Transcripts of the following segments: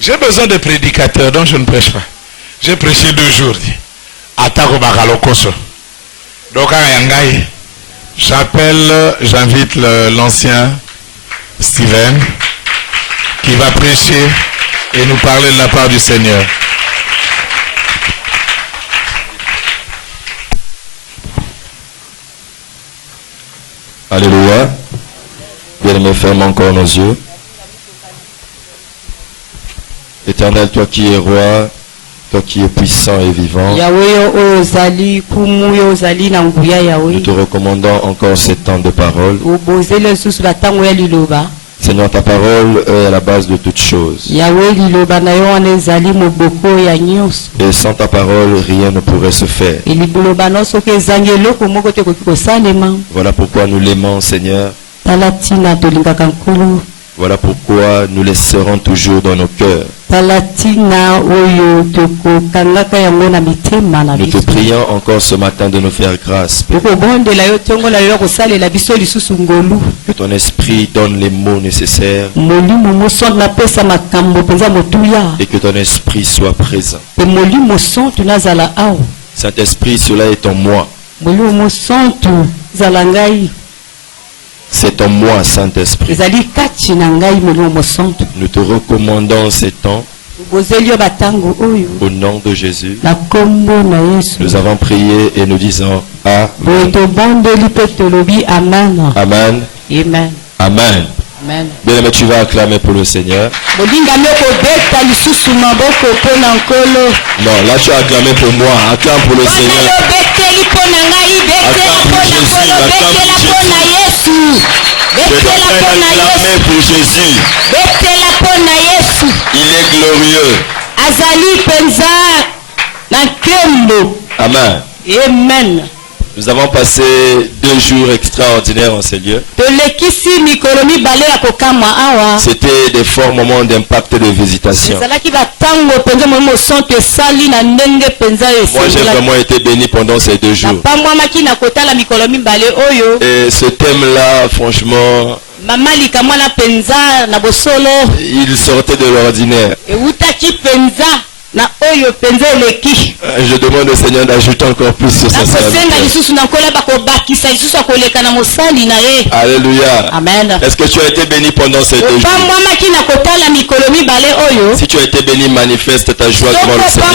J'ai besoin de prédicateurs, donc je ne prêche pas. J'ai prêché 2 jours. Donc, j'invite l'ancien Steven qui va prêcher et nous parler de la part du Seigneur. Alléluia. Bien-aimé, ferme encore nos yeux. Éternel, toi qui es roi, toi qui es puissant et vivant, nous te recommandons encore ces temps de parole. Seigneur, ta parole est à la base de toutes choses. Et sans ta parole, rien ne pourrait se faire. Voilà pourquoi nous l'aimons, Seigneur. Voilà pourquoi nous les serrons toujours dans nos cœurs. Nous te prions encore ce matin de nous faire grâce. Que ton esprit donne les mots nécessaires. Et que ton esprit soit présent. Saint-Esprit, cela est en moi. C'est en moi, Saint-Esprit. Nous te recommandons ces temps. Au nom de Jésus. Nous avons prié et nous disons Amen. Amen. Amen. Amen. Bien, mais tu vas acclamer pour le Seigneur. Non, là tu as acclamé pour moi. Acclame pour le Seigneur. Acclame pour Jésus. Acclame pour Jésus. Il est glorieux. Amen. Amen. Nous avons passé 2 jours extraordinaires en ces lieux. C'était des forts moments d'impact et de visitation. Moi j'ai vraiment été béni pendant ces 2 jours. Et ce thème-là, franchement, il sortait de l'ordinaire. Je demande au Seigneur d'ajouter encore plus sur ce serviteur. Alléluia. Amen. Est-ce que tu as été béni pendant ces 2 jours? Si tu as été béni, manifeste ta joie devant le Seigneur.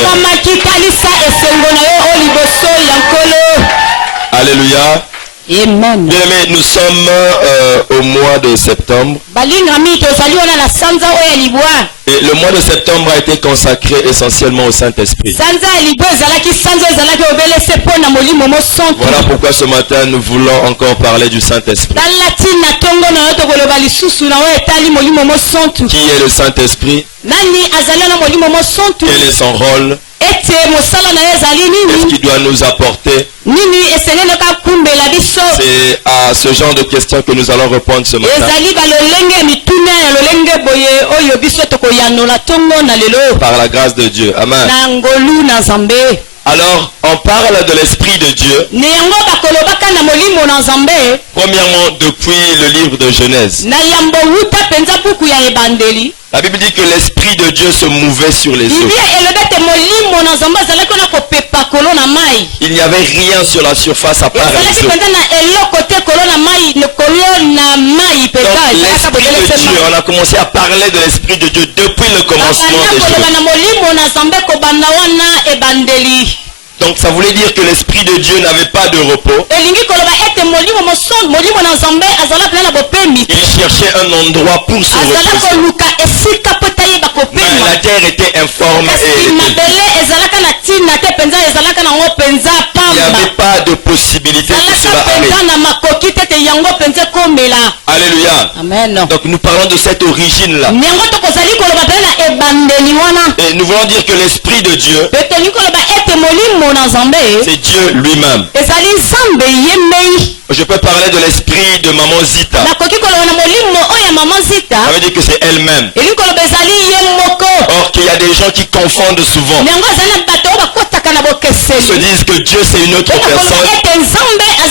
Alléluia. Amen. Bien aimé, nous sommes au mois de septembre. Et le mois de septembre a été consacré essentiellement au Saint-Esprit. Voilà pourquoi ce matin nous voulons encore parler du Saint-Esprit. Qui est le Saint-Esprit? Quel est son rôle? Qu'est-ce qu'il doit nous apporter? C'est à ce genre de questions que nous allons répondre ce matin. Par la grâce de Dieu. Amen. Alors, on parle de l'Esprit de Dieu. Premièrement, depuis le livre de Genèse. La Bible dit que l'Esprit de Dieu se mouvait sur les eaux. Il n'y avait rien sur la surface à part les eaux. Donc, l'Esprit de Dieu, on a commencé à parler de l'Esprit de Dieu depuis le commencement des choses. Donc ça voulait dire que l'Esprit de Dieu n'avait pas de repos. Il cherchait un endroit pour se reposer. Mais la terre était informe et il n'y avait pas de possibilité que cela arrive. Alléluia. Amen. Donc nous parlons de cette origine-là. Et nous voulons dire que l'Esprit de Dieu, c'est Dieu lui-même. Je peux parler de l'esprit de maman Zita. Ça veut dire que c'est elle-même. Or qu'il y a des gens qui confondent souvent. Ils se disent que Dieu c'est une autre personne. Le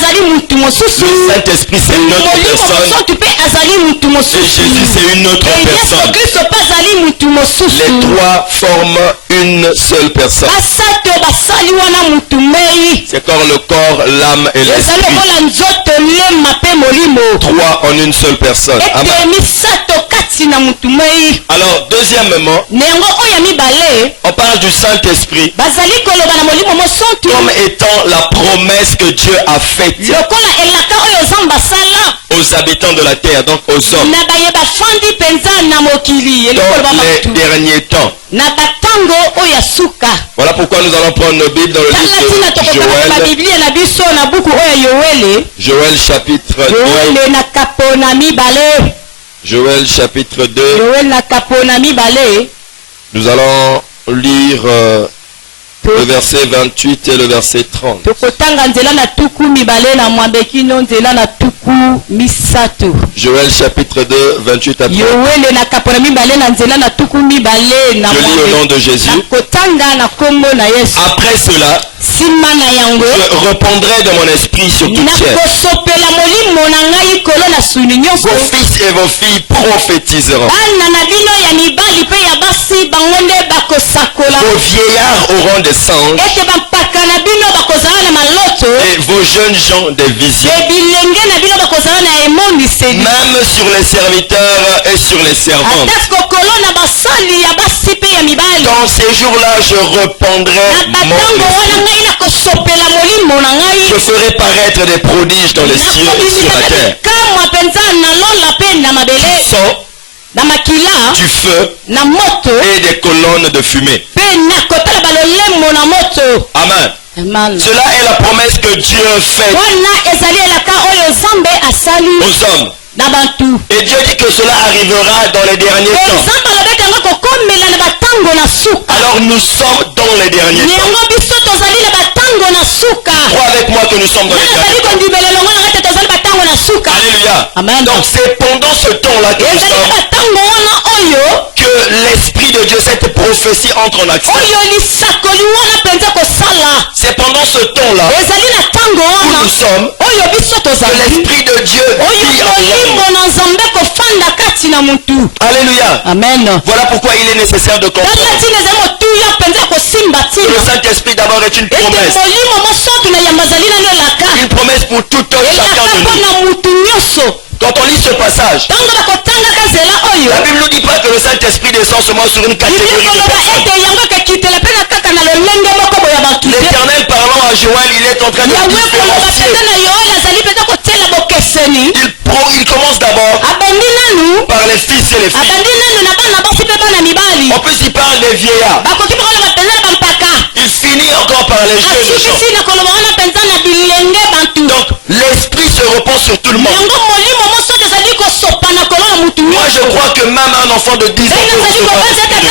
Saint-Esprit c'est une autre personne. Et Jésus c'est une autre personne. Les trois forment une seule personne. C'est comme le corps, l'âme et l'esprit. Trois en une seule personne. Amen. Alors deuxièmement, on parle du Saint-Esprit comme étant la promesse que Dieu a faite aux habitants de la terre, donc aux hommes, dans les derniers temps. Voilà pourquoi nous allons prendre nos Bibles dans le livre de Joël chapitre 2. Joël chapitre 2. Nous allons lire le verset 28 et le verset 30. Joël chapitre 2, 28 à 30. Je lis au nom de Jésus. Après cela, je répandrai de mon esprit sur toute chair. Vos fils et vos filles prophétiseront. Vos vieillards auront des songes. Et vos jeunes gens des visions. Même sur les serviteurs et sur les servantes. Dans ces jours-là, je répandrai mon esprit. Je ferai paraître des prodiges dans les cieux et sur la terre. Du feu et des colonnes de fumée. Amen. Cela est la promesse que Dieu fait aux hommes. Et Dieu dit que cela arrivera dans les derniers temps. Alors nous sommes dans les derniers temps. Crois avec moi que nous sommes dans les derniers temps. Alléluia. Donc c'est pendant ce temps-là que nous sommes, que l'Esprit de Dieu, cette prophétie entre en action. C'est pendant ce temps-là où nous sommes que l'Esprit de Dieu vit en nous. Alléluia. Amen. Voilà pourquoi il est nécessaire de comprendre que le Saint-Esprit d'abord est une promesse. Une promesse pour tout un chacun de nous. Quand on lit ce passage, la Bible ne nous dit pas que le Saint-Esprit descend seulement sur une catégorie de personnes. L'Éternel parlant à Joël, il est en train de différencier. Il commence d'abord par les fils et les filles. En plus il parle des vieillards. Il finit encore par les jeunes gens. Donc l'Esprit se repose sur tout le monde. Moi je crois que même un enfant de 10 ans peut recevoir l'Esprit de Dieu.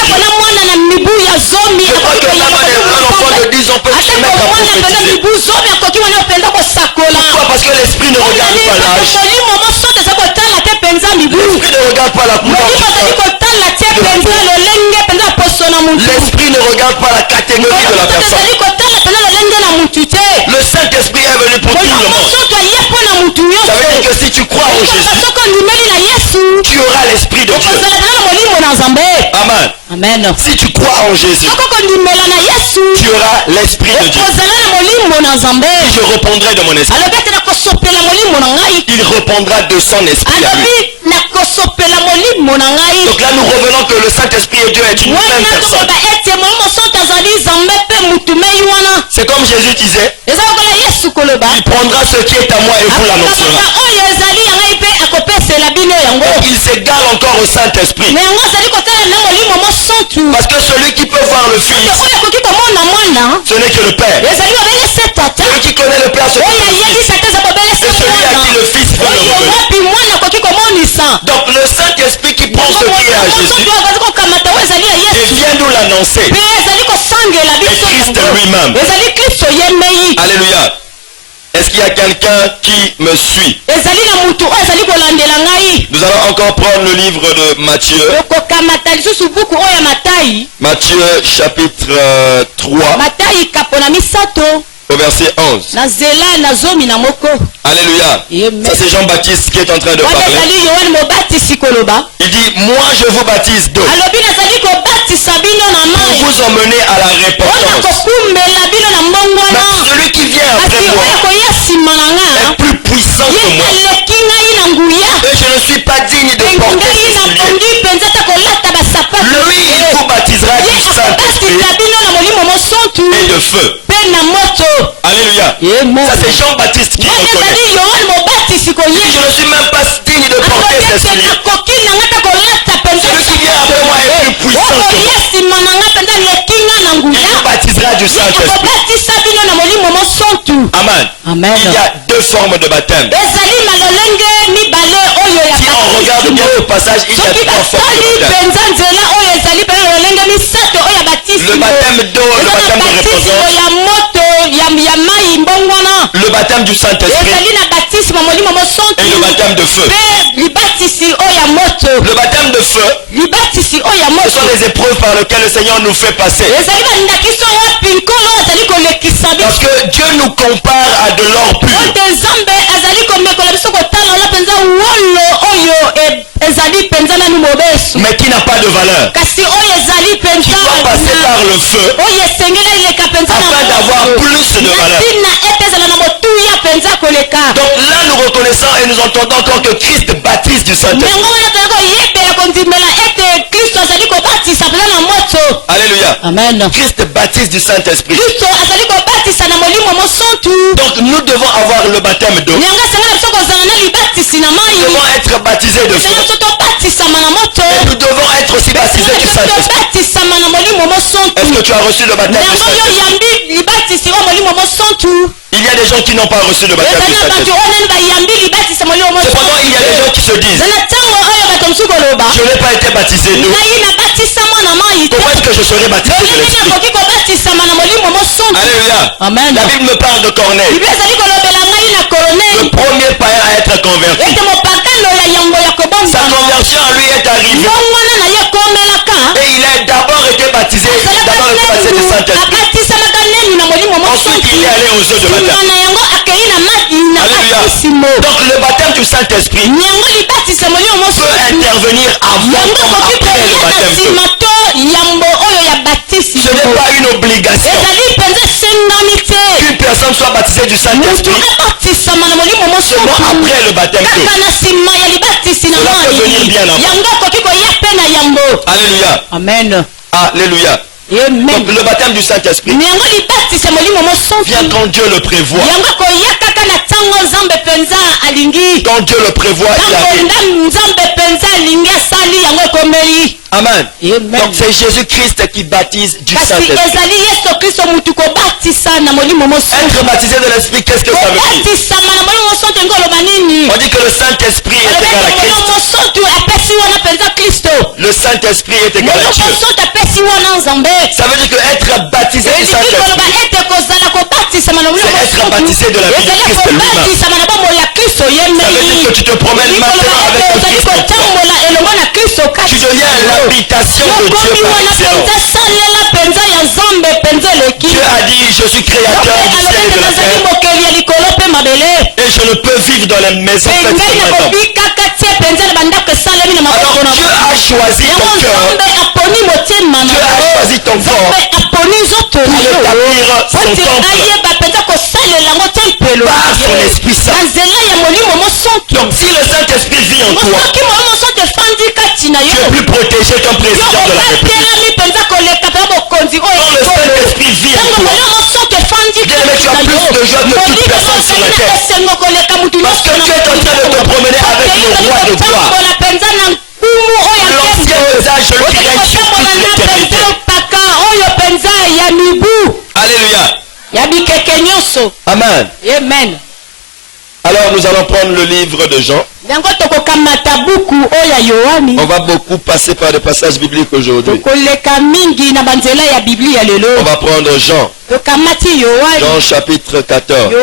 Je crois que même un enfant de 10 ans peut se mettre à prophétiser. Pourquoi? Parce que l'Esprit ne regarde pas l'âge. L'Esprit ne regarde pas la couleur. L'Esprit ne regarde pas la catégorie de la personne. Le Saint-Esprit est venu pour tout le monde. Ça veut dire que si tu crois en Jésus, tu auras l'Esprit de Dieu. Amen. Amen. Si tu crois en Jésus, tu auras l'Esprit de Dieu. Si je répondrai de mon esprit, il répondra de son esprit à lui. Donc là nous revenons que le Saint-Esprit et Dieu est une même personne. C'est comme Jésus disait, il prendra ce qui est à moi et vous l'annoncera. Donc il s'égale encore au Saint-Esprit. Parce que celui qui peut voir le Fils, ce n'est que le Père. Celui qui connaît le Père, c'est celui à qui le Fils peut le révéler. Donc le Saint-Esprit qui prend ce qui est à Jésus et vient nous l'annoncer. Et Christ lui-même. Alléluia. Est-ce qu'il y a quelqu'un qui me suit? Nous allons encore prendre le livre de Matthieu. Matthieu chapitre 3. au verset 11. Alléluia. Amen. Ça c'est Jean-Baptiste qui est en train de parler. Il dit, moi je vous baptise d'eau pour vous emmener à la repentance. Mais celui qui vient après moi est plus puissant que moi. Et je ne suis pas digne de porter ses souliers. Lui, il vous baptisera du Saint-Esprit et de feu. Alléluia. Ça c'est Jean-Baptiste qui reconnaît. Il dit, je ne suis même pas digne de porter ses souliers. Celui qui vient après moi est plus puissant que moi. Il vous baptisera du Saint-Esprit. Amen. Amen. Il y a deux formes de baptême. Si on regarde bien ce passage, il y a trois formes de baptême. Le baptême d'eau, le baptême de repentance, le baptême du Saint-Esprit et le baptême de feu. Le baptême de feu, ce sont les épreuves par lesquelles le Seigneur nous fait passer. Parce que Dieu nous compare à de l'or pur. Mais qui n'a pas de valeur. Qui doit passer par le feu afin d'avoir plus de valeur. Donc là nous reconnaissons et nous entendons encore que Christ baptise du Saint-Esprit. Alléluia. Amen. Christ baptise du Saint-Esprit. Donc nous devons avoir le baptême d'eau. Nous devons être baptisés de feu. Et nous devons être aussi baptisés du Saint-Esprit. Est-ce que tu as reçu le baptême du Saint-Esprit? Il y a des gens qui n'ont pas reçu le baptême du Saint-Esprit. Cependant, il y a des gens qui se disent, je n'ai pas été baptisé d'eau. Comment est-ce que je serai baptisé de l'Esprit? Alléluia. Amen. La Bible me parle de Corneille. Le premier païen à être converti. Sa conversion à lui est arrivée. Et il a d'abord été baptisé du Saint-Esprit. Ensuite il est allé aux eaux de baptême. Alléluia. Donc le baptême du Saint-Esprit peut intervenir avant comme après le baptême d'eau. Ce n'est pas une obligation qu'une personne soit baptisée du Saint-Esprit seulement après le baptême d'eau. Cela peut venir bien avant. Alléluia. Amen. Alléluia. Donc le baptême du Saint-Esprit vient quand Dieu le prévoit. Quand Dieu le prévoit, il arrive. Amen. Donc c'est Jésus-Christ qui baptise du Saint-Esprit. Être baptisé de l'Esprit, qu'est-ce que ça veut dire? On dit que le Saint-Esprit est égal à Christ. Le Saint-Esprit est égal à Dieu. Ça veut dire que être baptisé du Saint-Esprit, c'est être baptisé de la vie de Christ lui-même. Ça veut dire que tu te promènes maintenant avec le Christ en toi. Tu deviens l'habitation de Dieu par excellence. Dieu a dit, je suis créateur du ciel et de la terre. Et je ne peux vivre dans les maisons faites seulement d'hommes. Alors Dieu a choisi ton cœur. Dieu a choisi ton corps pour établir son temple par son Esprit Saint. Donc si le Saint-Esprit vit en toi, tu es plus protégé qu'un président de la République. Quand le Saint-Esprit vit en toi, bien aimé, tu as plus de joie que toute personne sur la terre. Parce que tu es en train de te promener avec le roi de gloire. L'ancien visage, je le dirai sur toute l'éternité. Alléluia. Amen. Amen. Alors nous allons prendre le livre de Jean. On va beaucoup passer par des passages bibliques aujourd'hui. On va prendre Jean. Jean chapitre 14.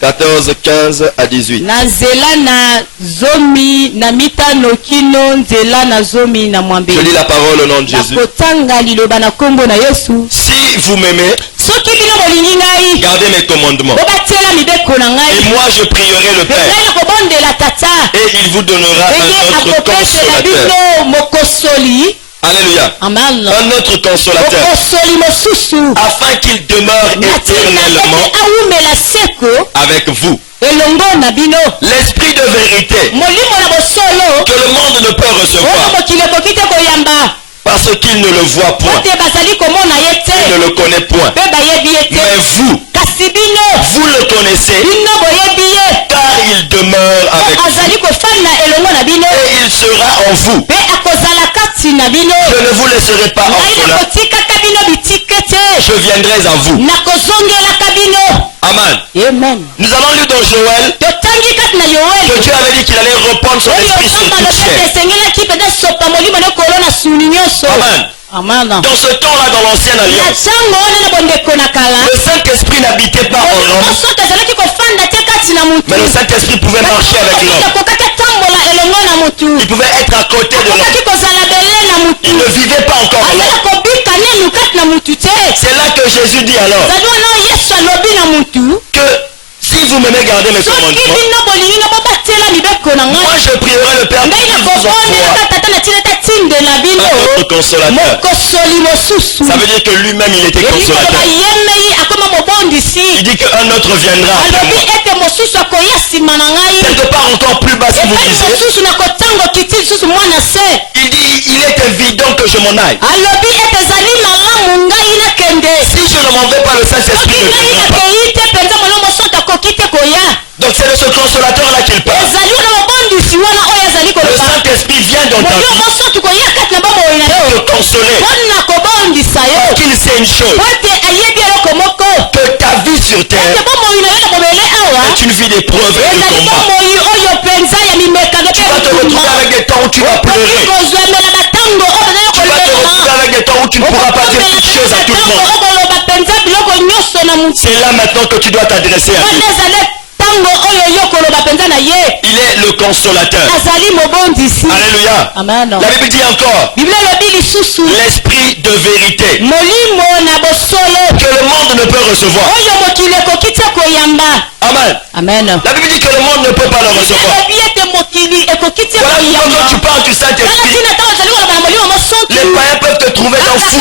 14, 15 à 18. Je lis la parole au nom de Jésus. Si vous m'aimez, Gardez mes commandements. Et moi je prierai le Père. Et il vous donnera un autre consolateur. Alléluia. Un autre consolateur. Afin qu'il demeure éternellement avec vous. L'esprit de vérité que le monde ne peut recevoir parce qu'il ne le voit point. Il ne le connaît point. Mais vous, vous le connaissez car il demeure avec vous. Et il sera en vous. Je ne vous laisserai pas orphelin. Je viendrai à vous. Amen. Nous allons lire dans Joël que Dieu avait dit qu'il allait répandre son esprit sur toute chair. Amen. Dans ce temps-là, dans l'ancienne alliance, le Saint-Esprit n'habitait pas en l'homme, mais le Saint-Esprit pouvait marcher avec l'homme. Il pouvait être à côté de l'homme. Il ne vivait pas encore en l'homme. C'est là que Jésus dit alors que si vous m'aimez, gardez mes commandements. Moi je prierai le Père qu'il vous envoie un autre consolateur. Ça veut dire que lui-même il était consolateur. Il dit qu'un autre viendra après moi. Quelque part encore plus bas si vous lisez, il dit il est évident que je m'en aille. Si je ne m'en vais pas, le Saint-Esprit ne viendra pas. Donc c'est de ce consolateur-là qu'il parle. Le Saint-Esprit vient dans ta vie pour te consoler. Qu'il sait une chose, que ta vie sur terre est une vie d'épreuve et de combat. Tu vas te retrouver avec des temps où tu vas pleurer. Tu vas te retrouver avec des temps où tu ne pourras pas dire toutes choses à tout le monde. C'est là maintenant que tu dois t'adresser à Dieu. Il est le consolateur. Alléluia. Amen. La Bible dit encore l'esprit de vérité que le monde ne peut recevoir. Amen. La Bible dit que le monde ne peut pas le recevoir. Voilà pourquoi quand tu parles du Saint-Esprit, les païens peuvent te trouver dans fou.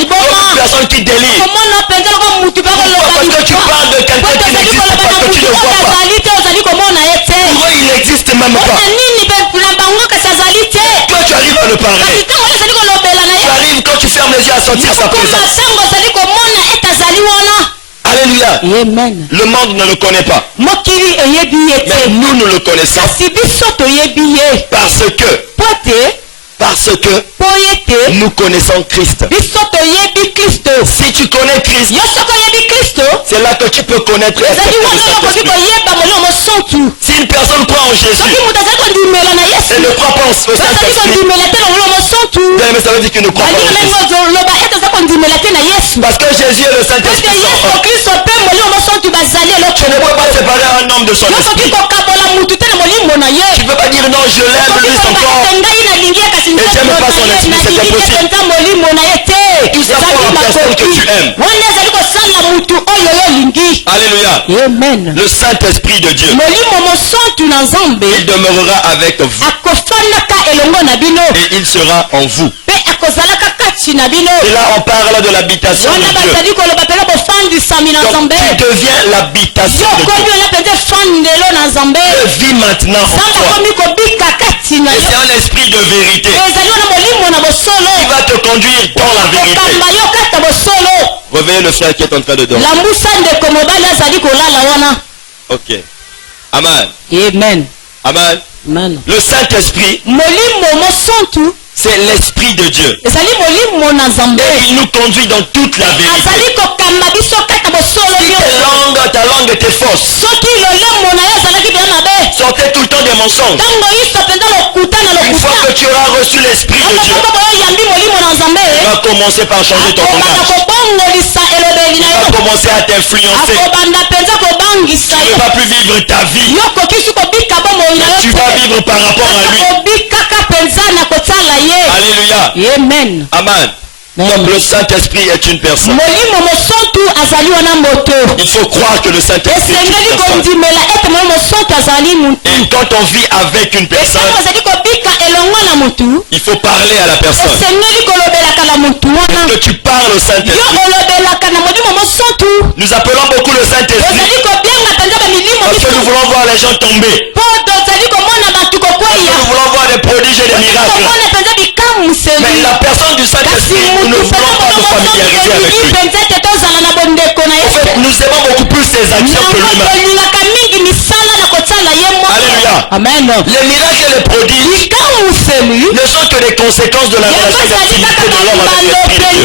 Comme une personne qui délire. Parce que tu parles de quelqu'un qui n'existe pas, que tu ne vois pas. Pour eux, il n'existe même pas. Toi, tu arrives à le parler. Tu arrives quand tu fermes les yeux à sentir sa présence. Alléluia. Amen. Le monde ne le connaît pas. Mais nous, nous le connaissons. Parce que nous connaissons Christ. Si tu connais Christ, c'est là que tu peux connaître et accepter le Saint-Esprit. Si une personne croit en Jésus et ne croit pas au Saint-Esprit, mais ça veut dire qu'il ne croit pas en Jésus. Parce que Jésus est le Saint-Esprit. Tu ne peux pas séparer un homme de son esprit. Tu ne peux pas dire non, je l'aime lui encore et j'aime pas son esprit, c'est impossible. Tout ça pour la personne que tu aimes. Alléluia. Amen. Le Saint-Esprit de Dieu, il demeurera avec vous et il sera en vous. Et là on parle de l'habitation de Dieu. Donc tu deviens l'habitation de Dieu. Dieu vit maintenant en toi. Et c'est un esprit de vérité qui va te conduire dans la vérité. Réveillez le frère qui est en train de dormir. Ok. Amen. Amen. Le Saint-Esprit, c'est l'Esprit de Dieu. Et il nous conduit dans toute la vérité. Si ta langue était fausse, sortez tout le temps des mensonges. Une fois que tu auras reçu l'Esprit de Dieu, il va commencer par changer ton langage. Il va commencer à t'influencer. Tu ne vas plus vivre ta vie. Tu vas vivre par rapport à lui. Alléluia. Amen. Amen. Donc le Saint-Esprit est une personne. Il faut croire que le Saint-Esprit est une personne. Et quand on vit avec une personne, il faut parler à la personne. Que tu parles au Saint-Esprit. Nous appelons beaucoup le Saint-Esprit parce que nous voulons voir les gens tomber. Nous voulons voir des prodiges et des miracles. Mais la personne du Saint-Esprit, nous ne voulons pas nous familiariser avec lui. En fait, nous aimons beaucoup plus ses actions que lui-même. Alléluia. Amen. Les miracles et les prodiges ne sont que des conséquences de la relation d'intimité de l'homme avec l'Esprit de Dieu.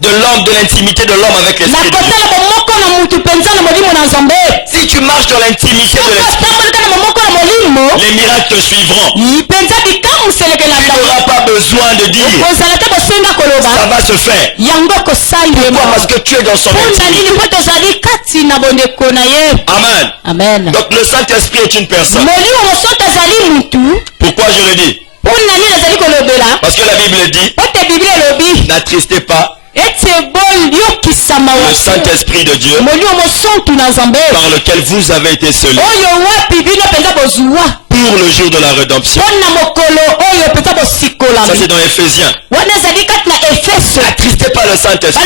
De l'intimité de l'homme avec l'Esprit de Dieu. Si tu marches dans l'intimité de l'Esprit, les miracles te suivront. Tu n'auras pas besoin de dire ça va se faire. Pourquoi? Parce que tu es dans son intimité. Amen. Amen. Donc le Saint-Esprit est une personne. Pourquoi je le dis? Parce que la Bible dit, n'attristez pas le Saint-Esprit de Dieu par lequel vous avez été scellés pour le jour de la rédemption. Ça c'est dans Ephésiens. N'attristez pas le Saint-Esprit.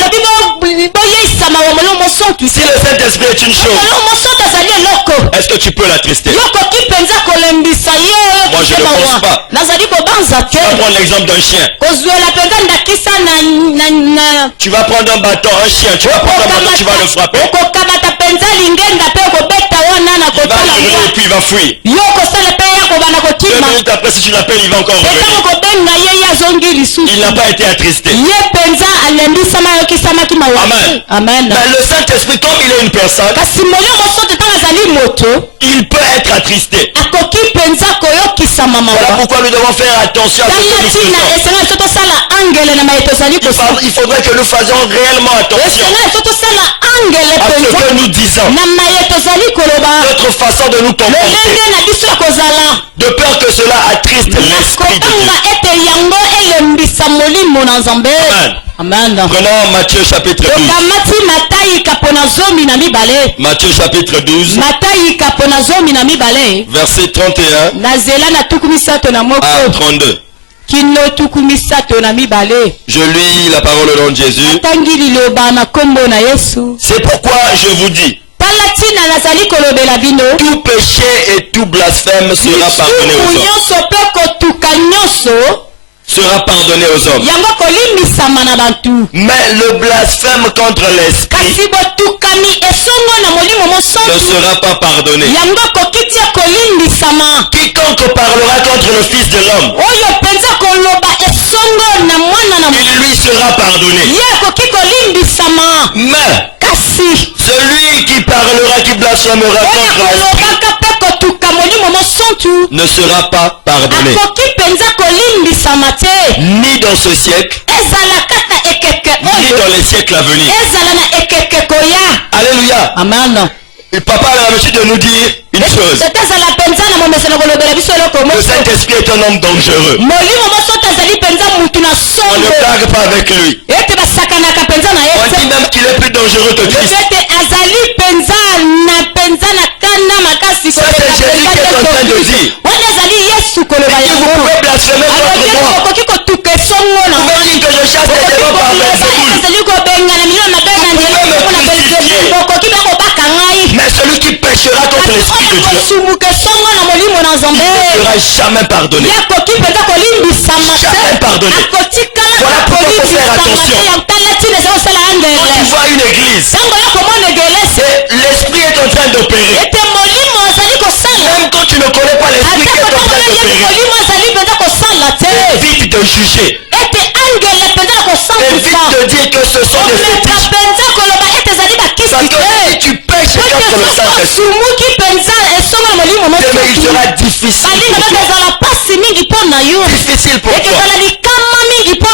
Si le Saint-Esprit est une chose, est-ce que tu peux l'attrister? Moi je ne pense pas. On va prendre l'exemple d'un chien. Tu vas prendre un bâton, un chien, tu vas prendre un bâton, tu vas le frapper. Il va hurler et puis il va fuir. 2 minutes après, si tu l'appelles, il va encore revenir. Il n'a pas été attristé. Amen. Mais le Saint-Esprit, comme il est une personne, il peut être attristé. Voilà pourquoi nous devons faire attention à ce que nous faisons. Il faudrait que nous fassions réellement attention à ce que nous disons. Notre façon de nous comporter. De peur que cela attriste l'Esprit de Dieu. Amen. Prenons Matthieu chapitre 12. Matthieu chapitre 12. Verset 31 à 32. Je lis la parole au nom de Jésus. C'est pourquoi je vous dis, tout péché et tout blasphème sera pardonné aux hommes. Sera pardonné aux hommes. Mais le blasphème contre l'Esprit ne sera pas pardonné. Quiconque parlera contre le Fils de l'homme, il lui sera pardonné. Mais celui qui parlera, qui blasphémera contre l'Esprit, ne sera pas pardonné. Ni dans ce siècle, ni dans les siècles à venir. Alléluia. Amen. Et papa a l'habitude de nous dire une chose. Le Saint-Esprit est un homme dangereux. On ne blague pas avec lui. On dit même qu'il est plus dangereux que Christ. Ça c'est Jésus qui est en train de dire. Vous pouvez blasphémer contre moi. Vous pouvez dire que je chasse les démons par Belzéboul. Mais celui qui péchera contre l'Esprit de Dieu, il ne sera jamais pardonné. Jamais pardonné. Voilà pourquoi il faut faire attention. Quand tu vois une église, l'Esprit est en train d'opérer. Même quand tu ne connais pas l'Esprit qui est en train d'opérer, évite de juger. Évite de dire que ce sont des fétiches. Parce que si tu pêches contre le Saint-Esprit, il sera difficile pour toi.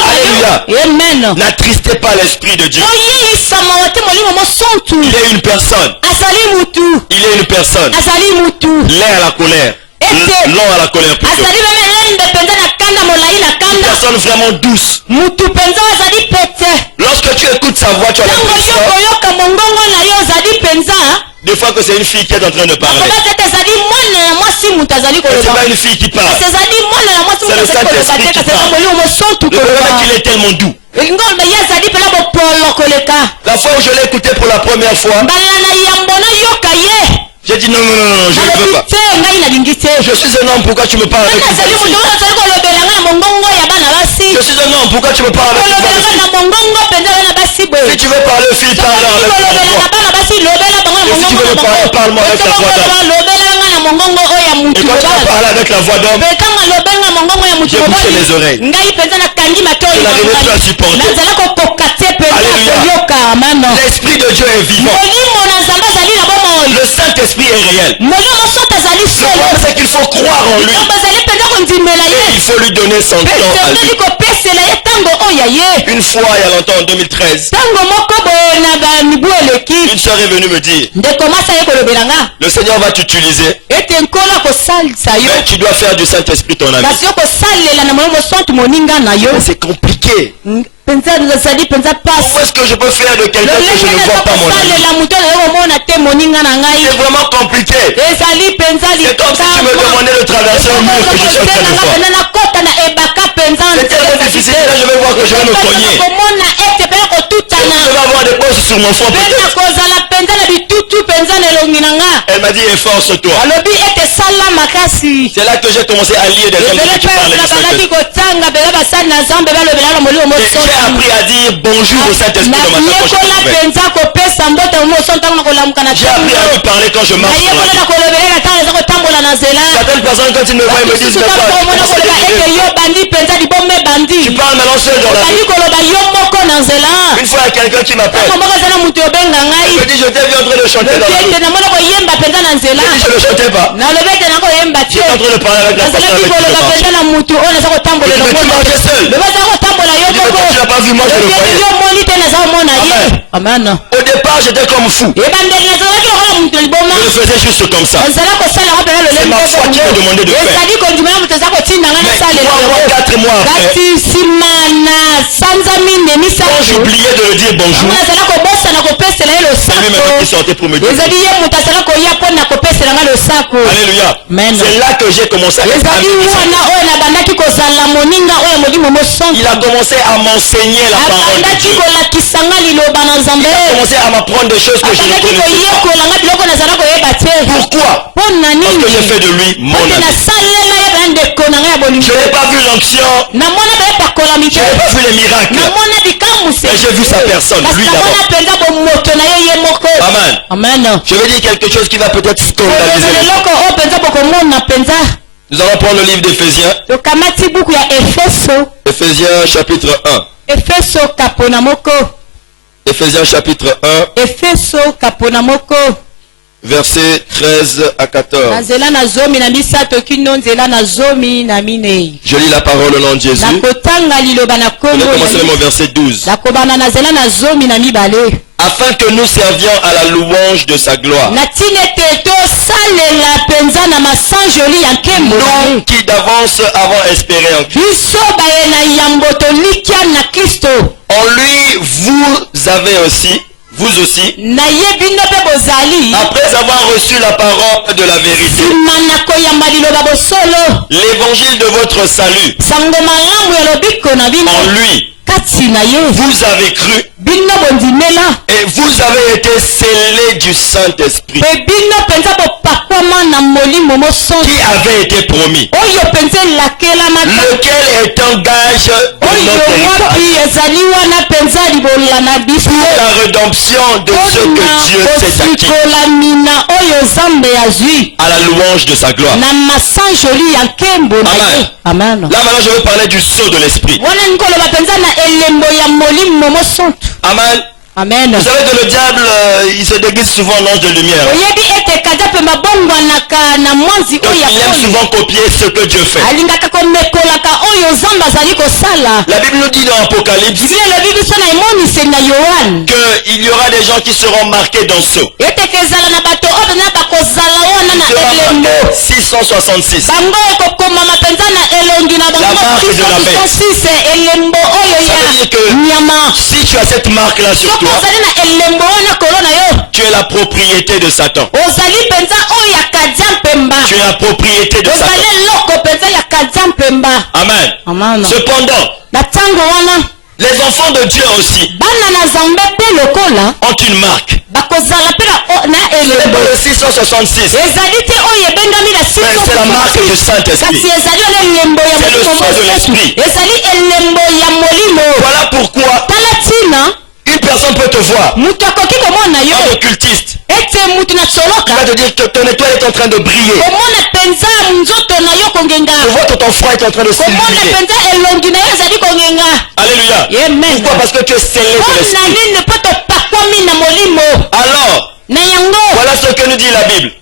Alléluia. Amen. N'attristez pas l'Esprit de Dieu. Il est une personne. Il est une personne. L'air à la colère. Long à la colère plutôt. Une personne vraiment douce. Lorsque tu écoutes sa voix, tu as l'impression des fois que c'est une fille qui est en train de parler. C'est pas une fille qui parle. C'est le Saint-Esprit qui parle. Le problème est qu'il est tellement doux. La fois où je l'ai écouté pour la première fois, j'ai dit non, je ne veux pas. Je suis un homme, pourquoi tu me parles avec une fille? Je suis un homme, pourquoi tu me parles avec une fille? Si tu veux parler aux filles, parle avec ta voix. Et si tu veux me parler, parle-moi avec ta voix d'homme. Et quand tu vas parler avec la voix d'homme, j'ai bouché mes oreilles. Je n'arrivais plus à supporter. Alléluia. L'Esprit de Dieu est vivant. Le Saint-Esprit est réel. Le problème, c'est qu'il faut croire en lui. Et il faut lui donner son temps à lui. Une fois, il y a longtemps, en 2013, une soeur est venue me dire, le Seigneur va t'utiliser, mais tu dois faire du Saint-Esprit ton ami. C'est compliqué. Comment est-ce que je peux faire de quelqu'un que je ne vois pas mon ami? C'est vraiment compliqué. C'est comme si tu me demandais de traverser un mur que je suis en train de voir. C'est tellement difficile. Là, je vais voir que je vais me cogner. Je vais avoir des bosses sur mon front. Elle m'a dit efforce-toi. C'est là que j'ai commencé à lire des hommes qui parlaient du Saint-Esprit. J'ai appris à dire bonjour au Saint-Esprit dans ma sacoche. J'ai appris à lui parler quand je marche sur la ville. Certaines personnes, quand ils me voient, ils me disent tu parles maintenant seul dans la rue. Une fois, il y a quelqu'un qui m'appelle. Il me dit je t'ai vu en train de chanter dans la rue. Je ne chantais pas. J'étais en train de parler avec la personne avec qui je tu marchais seul. Tu n'as pas vu, moi je le voyais. Amen. Au départ, j'étais comme fou. Je le faisais juste comme ça. C'est ma foi qui me demandait de faire. Mais 4 mois après, quand j'oubliais de le dire bonjour, c'est lui-même qui sortait pour me dire. Alléluia. C'est là que j'ai commencé à il a commencé à m'enseigner la parole de Dieu. Il a commencé à m'apprendre des choses que je ne connaissais pas. Pourquoi? Parce que j'ai fait de lui mon ami. Je n'ai pas vu l'onction. Je n'ai pas vu les miracles. Mais j'ai vu sa personne, lui d'abord. Amen. Je vais dire quelque chose qui va peut-être scandaliser. Nous allons prendre le livre d'Éphésiens. Éphésiens chapitre 1. Éphésiens chapitre 1. Versets 13 à 14. Je lis la parole au nom de Jésus. Je vais commencer mon verset 12. Afin que nous servions à la louange de sa gloire. Nous qui d'avance avons espéré en Christ. En lui, vous avez aussi, après avoir reçu la parole de la vérité, l'évangile de votre salut, en lui, vous avez cru et vous avez été scellés du Saint-Esprit qui avait été promis, lequel est un gage de notre héritage pour la rédemption de ce que Dieu s'est acquis à la louange de sa gloire. Amen. Là maintenant je vais parler du sceau de l'esprit. Amen. Vous savez que le diable, il se déguise souvent en ange de lumière. Donc il aime souvent copier ce que Dieu fait. La Bible nous dit dans Apocalypse qu'il y aura des gens qui seront marqués dans ce. 666. La marque de la bête. Ça veut dire que si tu as cette marque là sur toi, tu es la propriété de Satan. Tu es la propriété de Satan. Amen. Cependant, les enfants de Dieu aussi ont une marque. C'est le 666. Mais c'est la marque du Saint-Esprit. C'est le sceau de l'Esprit. Voilà pourquoi une personne peut te voir, un occultiste, il va te dire que ton étoile est en train de briller. Je vois que ton frère est en train de s'illuminer. Alléluia. Pourquoi? Parce que tu es scellé de l'Esprit. Alors, voilà ce que nous dit la Bible.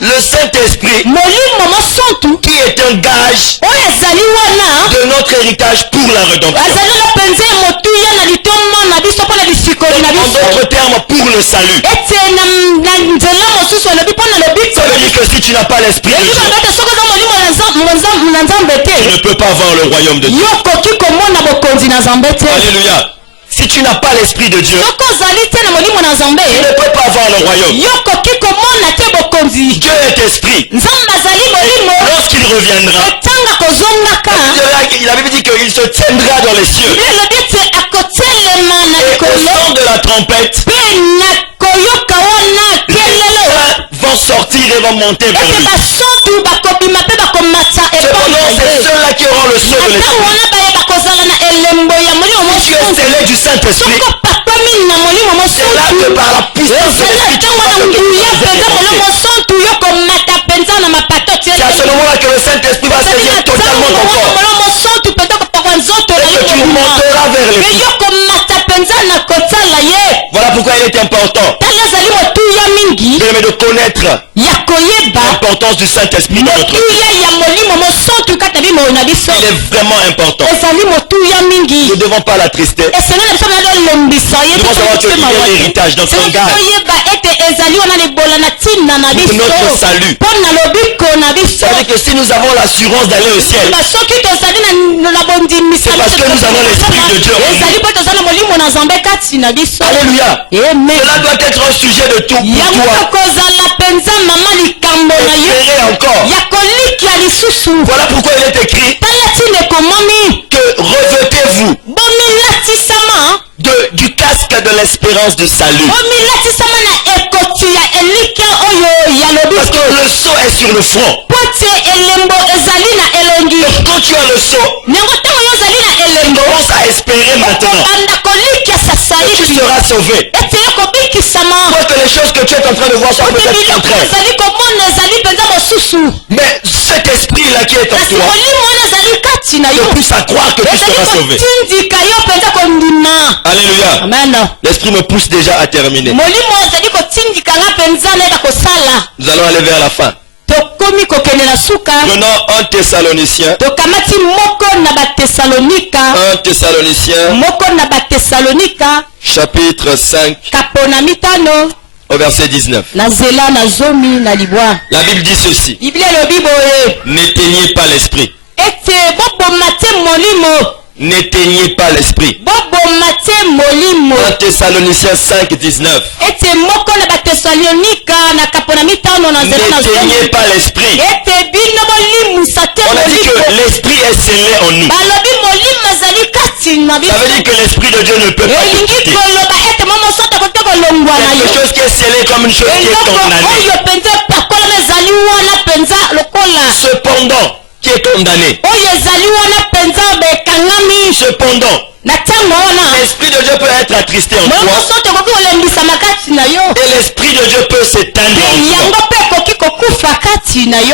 Le Saint-Esprit qui est un gage de notre héritage pour la rédemption. En d'autres termes, pour le salut. Ça veut dire que si tu n'as pas l'Esprit de Dieu, tu ne peux pas voir le royaume de Dieu. Alléluia. Si tu n'as pas l'Esprit de Dieu, tu ne peux pas voir le royaume. Dieu est esprit. Lorsqu'il reviendra, la Bible dit qu'il se tiendra dans les cieux. Et au son de la trompette, vont sortir et vont monter vers lui. Cependant, c'est ceux-là qui auront le sceau de l'Esprit. Si tu es scellé du Saint-Esprit, c'est là que par la puissance de l'Esprit, c'est à ce moment-là que le Saint-Esprit va saisir totalement ton corps. Et que tu monteras vers les cieux. Voilà pourquoi il est important de connaître l'importance du Saint-Esprit dans notre vie. Il est vraiment important. Nous ne devons pas l'attrister. Nous devons savoir qu'il y a l'héritage, donc un gage pour notre salut. Ça veut dire que si nous avons l'assurance d'aller au ciel, c'est parce que nous avons l'Esprit de Dieu. Alléluia. Cela doit être un sujet de tout pour toi. Espérez encore. Voilà pourquoi il est écrit que revêtez-vous du casque de l'espérance du salut. Parce que le sceau est sur le front. Donc quand tu as le sceau, tu commences à espérer maintenant que tu seras sauvé. Toi que les choses que tu es en train de voir sont peut-être contraires. Mais cet esprit-là qui est en toi te pousse à croire que tu seras sauvé. Alléluia. L'esprit me pousse déjà à terminer. Nous allons aller vers la fin. Prenons 1 Thessaloniciens. 1 Thessaloniciens. Chapitre 5. Au verset 19. La Bible dit ceci. N'éteignez pas l'esprit. N'éteignez pas l'esprit. 1 Thessaloniciens 5, 19. N'éteignez pas l'esprit. On a dit que l'esprit est scellé en nous. Ça veut dire que l'esprit de Dieu ne peut pas te quitter. Quelque chose qui est scellé comme une chose qui est condamnée. Cependant, qui est condamné. Cependant, l'esprit de Dieu peut être attristé en toi. Et l'esprit de Dieu peut s'éteindre en toi.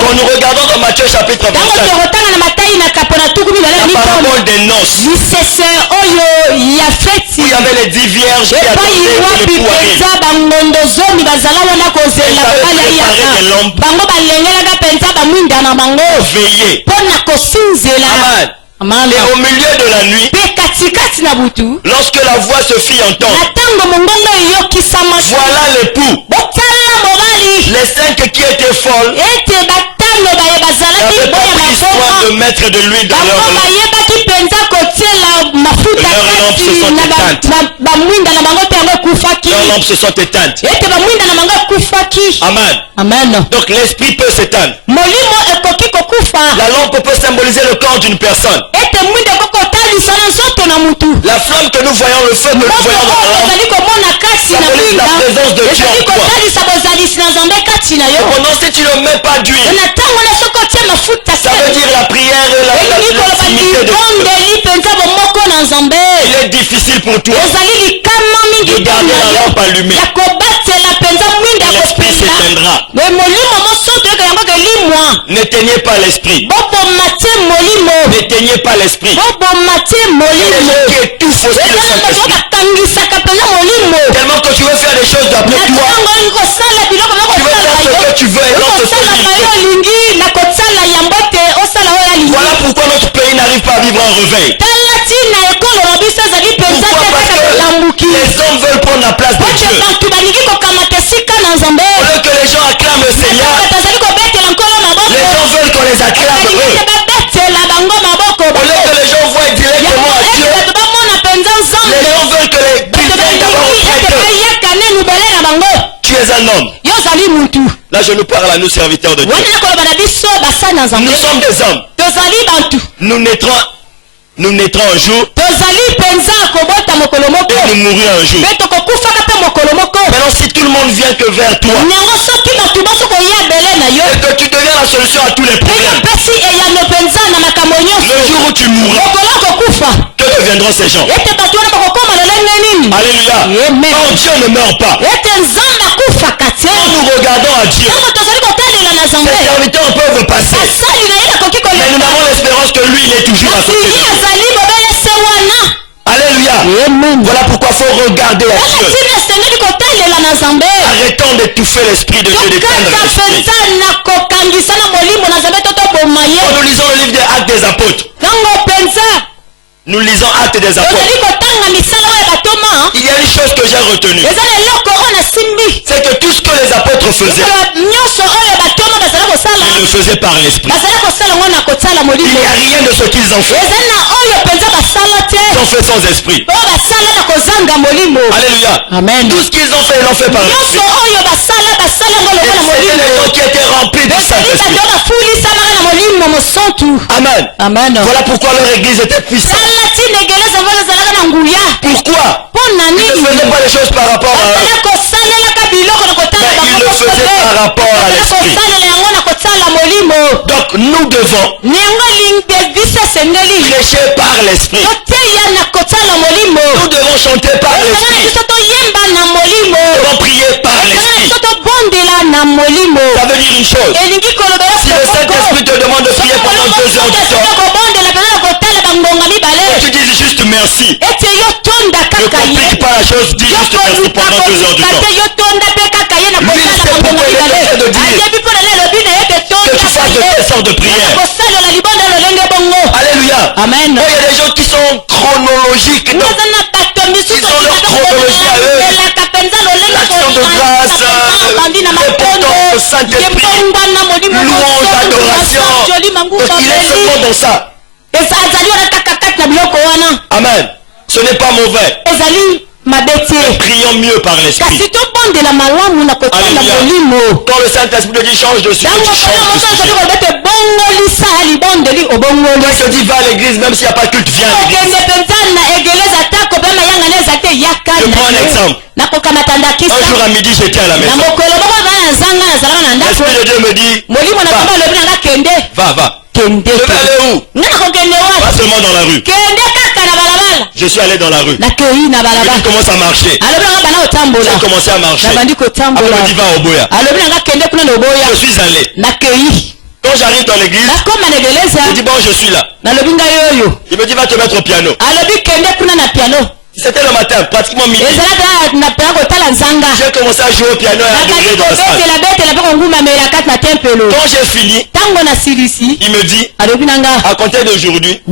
Quand nous regardons dans Matthieu chapitre 25, la ezali parabole des noces. lisese oyo ya feti Il y avait les 10 vierges qui attendaient que le époux arrive. penza bangondo zomi bazala wana kozela mobali ayaka bango balengelaka penza bamwinda na bango Veillez. mpona kosinzela. Amen. Et au milieu de la nuit, mpe katikati na butu lorsque la voix se fit entendre, na ntango mongongo eyokisama voilà l'époux. botala mobali Les 5 qui étaient folles ete batano baye bazalaki n'avaient pas boya pris soin maboma de mettre de l'huile dans bango leur lampe. bayebaki mpenza kotiela mafuta Leurs lampes se sont éteintes. na bamwinda na bango mpe yango ekufaki Leurs lampes se sont éteintes. ete bamwinda na bango ekufaki. Amen. Amen. Donc l'esprit peut s'éteindre. molimo ekoki kokufa La lampe peut symboliser le corps d'une personne. ete mwinda ekokotalisa na nzoto na mutu. La flamme que nous voyons, le feu que nous moto voyons dans la oyo lampe, ozali komona kati na symbolise la mwinda présence de Dieu ezali en toi. kotalisa bozalisi na nzambe kati na yo. Cependant, si tu ne mets pas d'huile, na ntango na soki otie mafuta ça veut dire la prière et elingi koloba l'intimité de Dieu. libondeli mpenza bomoko na nzambe Il est difficile pour toi ezali likama mingi de garder la lampe allumée. ya kobatela mpenza mwinda ya L'esprit kopela s'éteindra. me molimo mosoto yoka yango kelimwa N'éteignez pas l'esprit. boboma te molimo N'éteignez pas l'esprit. boboma te Il y a molimo des gens qui étouffent aussi le ezali moto Saint-Esprit. bakangisaka mpenza molimo Tellement que tu veux faire des choses d'après na toi. ntango olingi kosala biloko Tu veux faire ce que tu veux et non ce que okosalaka lui yo fait. olingi na kosala yango te osala oyo alingi. Voilà pourquoi notre pays n'arrive pas à vivre en réveil. tala ntina ekolo na biso ezali mpenza Pourquoi? te Parce kaka que kolambuki les hommes veulent prendre la place de ote Dieu. bato balingi kokamata esika na nzambe Au lieu que les gens acclament le Seigneur, bato bazali kobetela nkolo maboko les gens veulent qu'on les acclame balingi eux. te babetela bango maboko Au lieu que les gens voient directement à Dieu, bato bamona mpenza les nzambe gens veulent que qu'ils bato viennent d'abord balingi auprès ete d'eux. bayaka nenu bele na bango. Tu es un homme. yo ozali mutu Là, je nous parle à nous, serviteurs de Dieu. wana nakoloba na biso basali na nzambe Nous sommes des hommes. tozali bantu Nous naîtrons un jour tozali mpenza kobota mokolo moko et nous mourrons un jour. mpe tokokufaka mpe mokolo moko Maintenant, si tout le monde vient que vers toi nyango soki bato baso koya bele na yo et que tu deviens la solution à tous les mpe problèmes, yopesi eyano mpenza na makambo le nyonso jour où tu mourras, mokolo kokufa que deviendront ces gens? ete bato wana bakokoma lolenge nini. Alléluia. Amen. Quand Dieu ne meurt pas, ete nzambe akufaka te quand nous regardons à Dieu, ntango tozali kotalela na ces nzambe serviteurs peuvent passer. basali na ye nakoki Mais nous koleka avons l'espérance que lui, il est toujours à kasi côté de ye nous. azali bobelese wana. Alléluia. Voilà pourquoi il faut regarder à tala Dieu. ntina esengeli kotalela na nzambe Arrêtons d'étouffer l'esprit de Dieu, d'éteindre tokata l'esprit. mpenza na kokangisa na molimo na nzambe to toboma ye Quand nous lisons le livre des Actes des Apôtres, ntango mpenza nous lisons Actes des Apôtres, ozali kotanga misala oyo batoma il y a une chose que j'ai retenue. eza na eloko oyo nasimbi C'est que tout ce que les apôtres faisaient, ekolo nyonso oyo batoma bazala kosala ils le faisaient par l'esprit. bazala kosala ngo na kotala Il molimo n'y a rien de ce qu'ils ont fait. eza na oyo mpenza basala te Ils ont fait sans esprit. oyo basala na kozanga molimo. Alléluia. Amen. Tout ce qu'ils ont fait, ils l'ont fait par l'esprit. nyonso oyo basala ngo Et lokola c'était les molimo gens qui étaient remplis du ezali Saint-Esprit. bato bafulisamaka na molimo mosantu. Amen. Amen. Voilà pourquoi leur église était puissante. tala ntina egeleza ngo ezalaka na nguya Pourquoi? mpo na Ils ne nini faisaient pas les choses par rapport à eux. bazala kosalelaka biloko na kotala Mais ils bango le faisaient par rapport à l'esprit. kosalela yango na kotala molimo. Donc nous devons yango biso esengeli prêcher par l'esprit. toteya na kotala molimo. Nous devons chanter par esengeli l'esprit. biso toyemba na molimo. Nous devons prier par esengeli l'esprit. biso tobondela na molimo. Ça veut dire une chose. elingi kolobela Si le Saint-Esprit te demande de prier pendant 2 heures du temps, kobondela pena na kotala bangonga mibale tu dis juste merci. ete yo tonda Ne kaka ye complique pas la chose, dis juste merci pendant 2 heures du temps. te yo tonda mpe kaka ye na Lui, kotala c'est bangonga pourquoi il mibale essaie de dire ayebi mpo na le elobi na ye ke que tu fasses de telles sortes de prières. kosalela libonda lolenge bongo. Alléluia. Amen. Oh, il y a des gens qui sont chronologiques. Donc, Naza na bato misusu Ils ont leur chronologie à eux. elaka penza lolenge l'action de grâce, bandi na makondo repentance, Saint-Esprit, yembongwana molimo louange, adoration. joli manguba Donc, il est seulement dans ça. eza azali wana kaka kati na biloko wana Amen. Ce n'est pas mauvais. ezali mabe te Prions mieux par l'esprit. kasi tobondela malamu na kotala Alléluia. molimo. Quand le Saint-Esprit te dit change de sujet, ntango tu mpona changes moto de azali sujet. koloba ete bongolisa libondeli obongoli Toi qui te dis va à l'église, même s'il n'y a pas de culte, viens à l'église. okende mpenza na egeleza atako mpe mayangana eza te yaka Je prends un exemple. nakokamata ndakisa Un jour à midi, j'étais à la na maison. mokolo moko eza na zanga nazalaka na ndako L'Esprit de Dieu me dit, molimo na kamba alobi nanga kende va. kende Je vais aller où? nga nakokende Pas wapi seulement dans la rue. kende kaka na balabala Je suis allé dans la rue. nakei na Je balabala dis comment ça marchait. alobi nanga bana kotambola J'ai commencé à marcher. nabandi Après, kotambola me dit va au Boya. alobi nanga kende kuna na oboya Je suis allé. nakei Quand j'arrive dans l'église, je dis bon, je suis là. Il me dit va te mettre au piano. C'était le matin, pratiquement midi. J'ai commencé à jouer au piano et à adorer dans la salle. Quand j'ai fini, il me dit à compter d'aujourd'hui,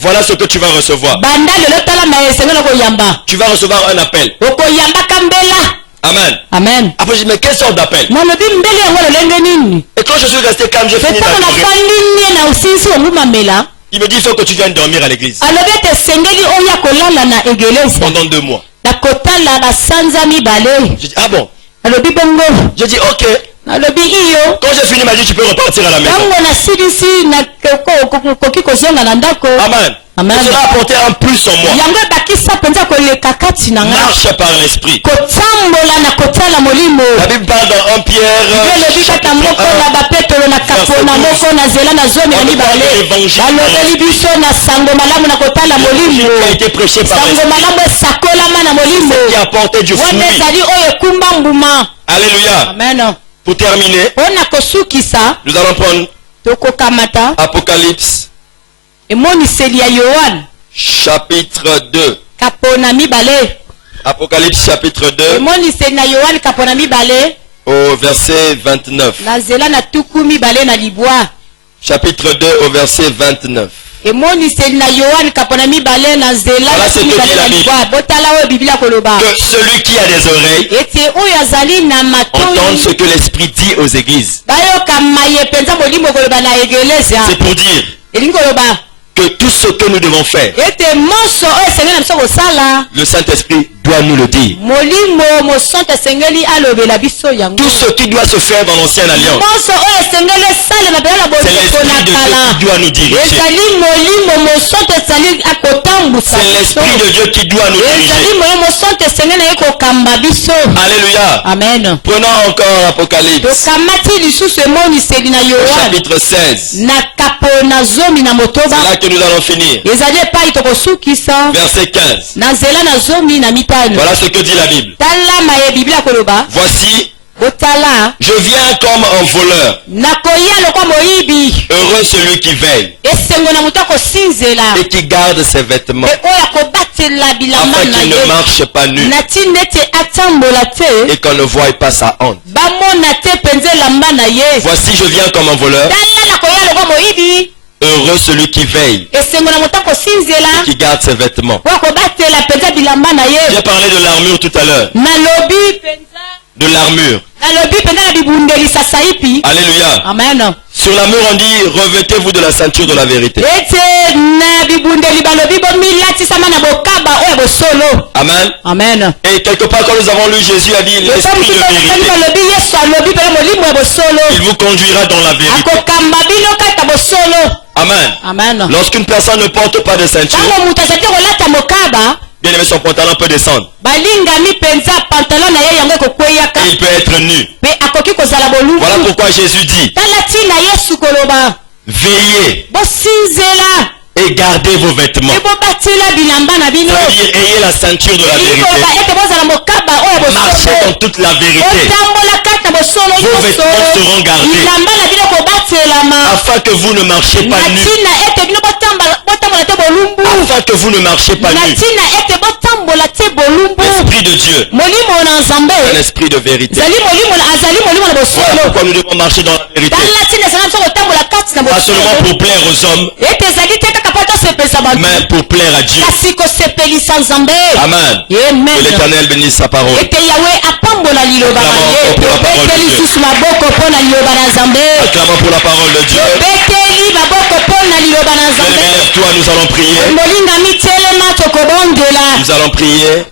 voilà ce que tu vas recevoir. Tu vas recevoir un appel. Amen. Amen. Après je dis mais quelle sorte d'appel? Et quand je suis resté calme, j'ai fini d'adorer. Il me dit il faut que tu viennes dormir à l'église. Pendant 2 mois. Je dis ah bon? Je dis ok. Quand j'ai fini, il m'a dit tu peux repartir à la maison. Amen. Amen. Cela a apporté un plus en moi. Marche par l'esprit. La Bible parle dans 1 Pierre. L'évangile qui a été prêché par l'esprit. Qui a apporté du fruit. Alléluia. Amen. Pour terminer, nous allons prendre Apocalypse chapitre 2. Apocalypse chapitre 2 au verset 29. Chapitre 2 au verset 29. Voilà ce que dit la Bible. Que celui qui a des oreilles entende ce que l'Esprit dit aux églises. C'est pour dire que tout ce que nous devons faire, le Saint-Esprit doit nous le dire. Tout ce qui doit se faire dans l'ancienne alliance, c'est l'Esprit de Dieu qui doit nous diriger. C'est l'Esprit de Dieu qui doit nous diriger. Alléluia. Amen. Prenons encore Apocalypse chapitre 16. C'est là que nous allons finir. Verset 15. Voilà ce que dit la Bible. Voici, je viens comme un voleur. Heureux celui qui veille et qui garde ses vêtements, afin qu'il ne marche pas nu et qu'on ne voie pas sa honte. Voici, je viens comme un voleur. Heureux celui qui veille et qui garde ses vêtements. J'ai parlé de l'armure tout à l'heure. De l'armure. Alléluia. Amen. Sur l'armure on dit revêtez-vous de la ceinture de la vérité. Amen. Amen. Et quelque part quand nous avons lu, Jésus a dit l'esprit de vérité. Il vous conduira dans la vérité. Amen. Amen. Lorsqu'une personne ne porte pas de ceinture, bien aimé, son pantalon peut descendre. Et il peut être nu. Voilà pourquoi Jésus dit veillez et gardez vos vêtements. Ça veut dire ayez la ceinture de la vérité. Marchez dans toute la vérité. Vos vêtements seront gardés afin que vous ne marchiez pas nu. Afin que vous ne marchiez pas nu. L'esprit de Dieu, un esprit de vérité. Voilà pourquoi nous devons marcher dans la vérité. Pas seulement pour plaire aux hommes, mais pour plaire à Dieu. Amen. Que l'Éternel bénisse sa parole. Acclamons pour la parole de Dieu. Lève-toi, nous allons prier. Nous allons prier.